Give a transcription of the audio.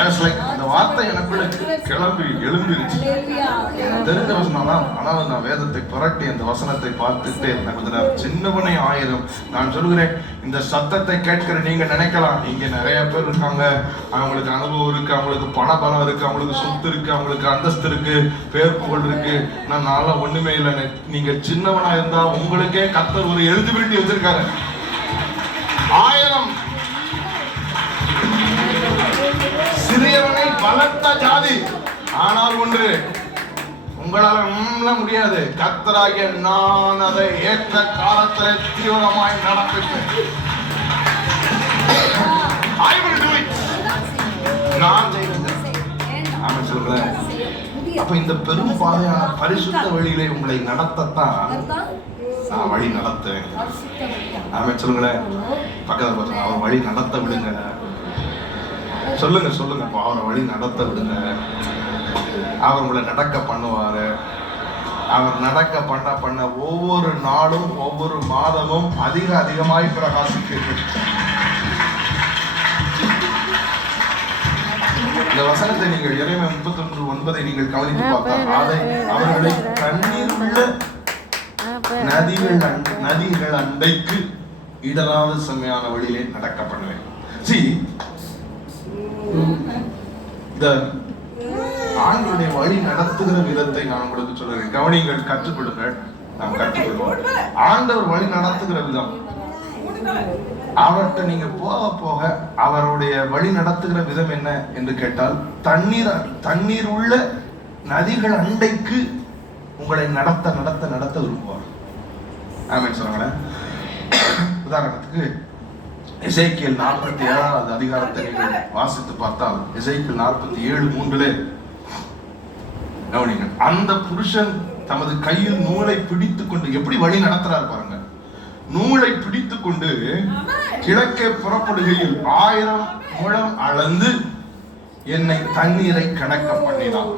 அந்த வார்த்தை எனக்குள்ள கிளம்பி எழும்பிருச்சு. தெரிஞ்ச வசனம் தான், ஆனால் நான் வேதத்தை புரட்டி அந்த வசனத்தை பார்த்துட்டே இருந்தேன் கொஞ்ச நேரம். சின்னவனே ஆயிரம். நான் சொல்கிறேன், இந்த சத்தத்தை கேட்கிற நீங்க நினைக்கலாம், இங்க நிறைய பேர் இருக்காங்க, அவங்களுக்கு அனுபவம் இருக்கு, அவங்களுக்கு பண பலம் இருக்கு, அவங்களுக்கு சொத்து இருக்கு, அவங்களுக்கு அந்தஸ்து இருக்கு, பேர் புகழ் இருக்கு, நான் ஒண்ணுமே இல்லைன்னு. நீங்க சின்னவனா இருந்தா உங்களுக்கே கர்த்தர் ஒரு எலிஜிபிலிட்டி வச்சிருக்காரு. 1000 சிறியவனை பலத்த ஜாதி. ஆனால் ஒன்று, உங்களால முடியாது. கர்த்தராகிய நான் அதை ஏற்ற காலத்தில் தீவிரமாய் நடப்பிப்பேன். I will do it. நான் செய்வேன். சொல்றேன். அப்ப இந்த பெரும் பாதையான பரிசுத்த வழியிலே உங்களை நடத்தத்தான் நான் வழி நடத்துவேன். ஆமென் சொல்லுங்களேன். பக்கத்துல பார்த்தா அவர் வழி நடத்த விடுங்க. சொல்லுங்க சொல்லுங்க. அவரை வழி நடத்த விடுங்க. அவர் உங்களை நடக்க பண்ணுவாரு. அவர் நடக்க பண்ண ஒவ்வொரு நாளும் ஒவ்வொரு மாதமும் அதிகமாய் பிரகாசிக்கிறது. இந்த வசனத்தை நீங்கள் எரேமியா 31:9 நீங்கள் கவனித்து பார்த்தால், அதை அவர்களை தண்ணீர் உள்ள நதிகள் அண்டைக்கு இடராத செம்மையான வழியிலே நடக்க பண்ணுவேன். இந்த ஆண்டவருடைய வழி நடத்துகிற விதத்தை நான் உங்களுக்கு சொல்றேன். கவனிங்கள், கற்றுக்கொள்ளுங்கள். நாம் கற்றுக்கொள்வோம். ஆண்டவர் வழி நடத்துகிற விதம், அவர்கிட்ட நீங்க போக போக அவருடைய வழி நடத்துகிற விதம் என்ன என்று கேட்டால், தண்ணீர் உள்ள நதிகள் அண்டைக்கு உங்களை நடத்த விரும்புவார். ஆமென் சொல்லுங்களேன். உதாரணத்துக்கு எசேக்கியேல் 47 அதிகாரத்தை நீங்கள் வாசித்து பார்த்தால், எசேக்கியேல் 47:3 கவனிங்கள். அந்த புருஷன் தமது கையில் நூலை பிடித்துக் கொண்டு எப்படி வழி நடத்துறார் பாருங்க. நூலை பிடித்துக் கொண்டு கிழக்கே புறப்படுகையில் 1000 முழம் அளந்து என்னை தண்ணீரை கணக்க பண்ணினான்.